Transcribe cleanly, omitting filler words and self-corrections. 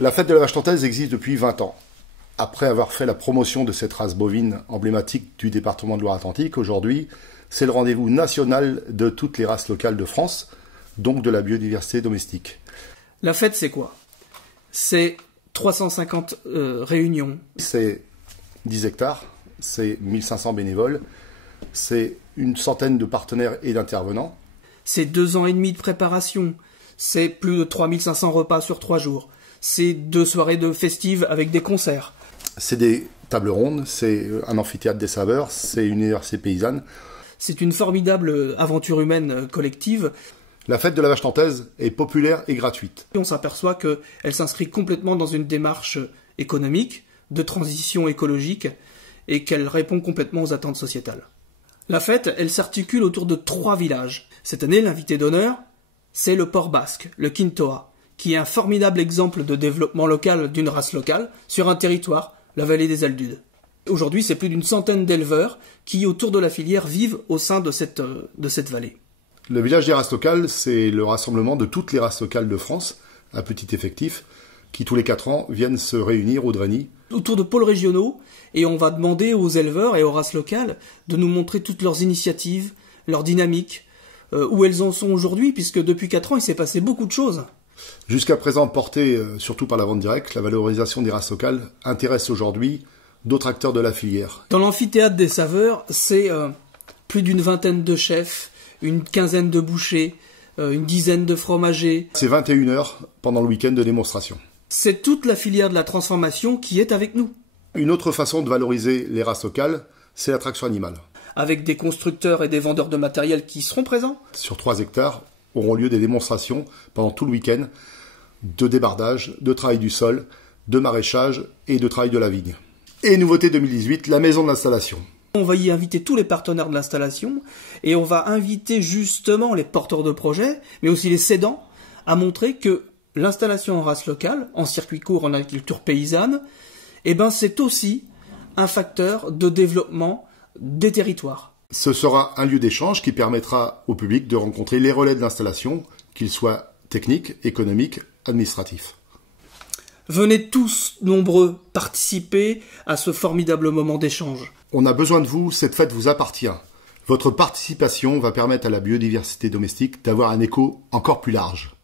La fête de la vache nantaise existe depuis 20 ans. Après avoir fait la promotion de cette race bovine emblématique du département de Loire-Atlantique, aujourd'hui, c'est le rendez-vous national de toutes les races locales de France, donc de la biodiversité domestique. La fête, c'est quoi? C'est 350 réunions. C'est 10 hectares, c'est 1500 bénévoles, c'est une centaine de partenaires et d'intervenants. C'est 2 ans et demi de préparation, c'est plus de 3500 repas sur 3 jours, c'est 2 soirées de festives avec des concerts. C'est des tables rondes, c'est un amphithéâtre des saveurs, c'est une université paysanne. C'est une formidable aventure humaine collective. La fête de la vache nantaise est populaire et gratuite. On s'aperçoit qu'elle s'inscrit complètement dans une démarche économique, de transition écologique, et qu'elle répond complètement aux attentes sociétales. La fête, elle s'articule autour de 3 villages. Cette année, l'invité d'honneur, c'est le Port Basque, le Quintoa, qui est un formidable exemple de développement local d'une race locale sur un territoire, la vallée des Aldudes. Aujourd'hui, c'est plus d'une centaine d'éleveurs qui, autour de la filière, vivent au sein de cette vallée. Le village des races locales, c'est le rassemblement de toutes les races locales de France, à petit effectif, qui tous les 4 ans viennent se réunir au Dreny. Autour de pôles régionaux, et on va demander aux éleveurs et aux races locales de nous montrer toutes leurs initiatives, leurs dynamiques, où elles en sont aujourd'hui, puisque depuis 4 ans, il s'est passé beaucoup de choses. Jusqu'à présent portée surtout par la vente directe, la valorisation des races locales intéresse aujourd'hui d'autres acteurs de la filière. Dans l'amphithéâtre des saveurs, c'est plus d'une vingtaine de chefs, une quinzaine de bouchers, une dizaine de fromagers. C'est 21 heures pendant le week-end de démonstration. C'est toute la filière de la transformation qui est avec nous. Une autre façon de valoriser les races locales, c'est l'attraction animale. Avec des constructeurs et des vendeurs de matériel qui seront présents. Sur 3 hectares auront lieu des démonstrations pendant tout le week-end de débardage, de travail du sol, de maraîchage et de travail de la vigne. Et nouveauté 2018, la maison de l'installation. On va y inviter tous les partenaires de l'installation et on va inviter justement les porteurs de projets, mais aussi les cédants, à montrer que l'installation en race locale, en circuit court, en agriculture paysanne, c'est aussi un facteur de développement des territoires. Ce sera un lieu d'échange qui permettra au public de rencontrer les relais de l'installation, qu'ils soient techniques, économiques, administratifs. Venez tous nombreux participer à ce formidable moment d'échange. On a besoin de vous, cette fête vous appartient. Votre participation va permettre à la biodiversité domestique d'avoir un écho encore plus large.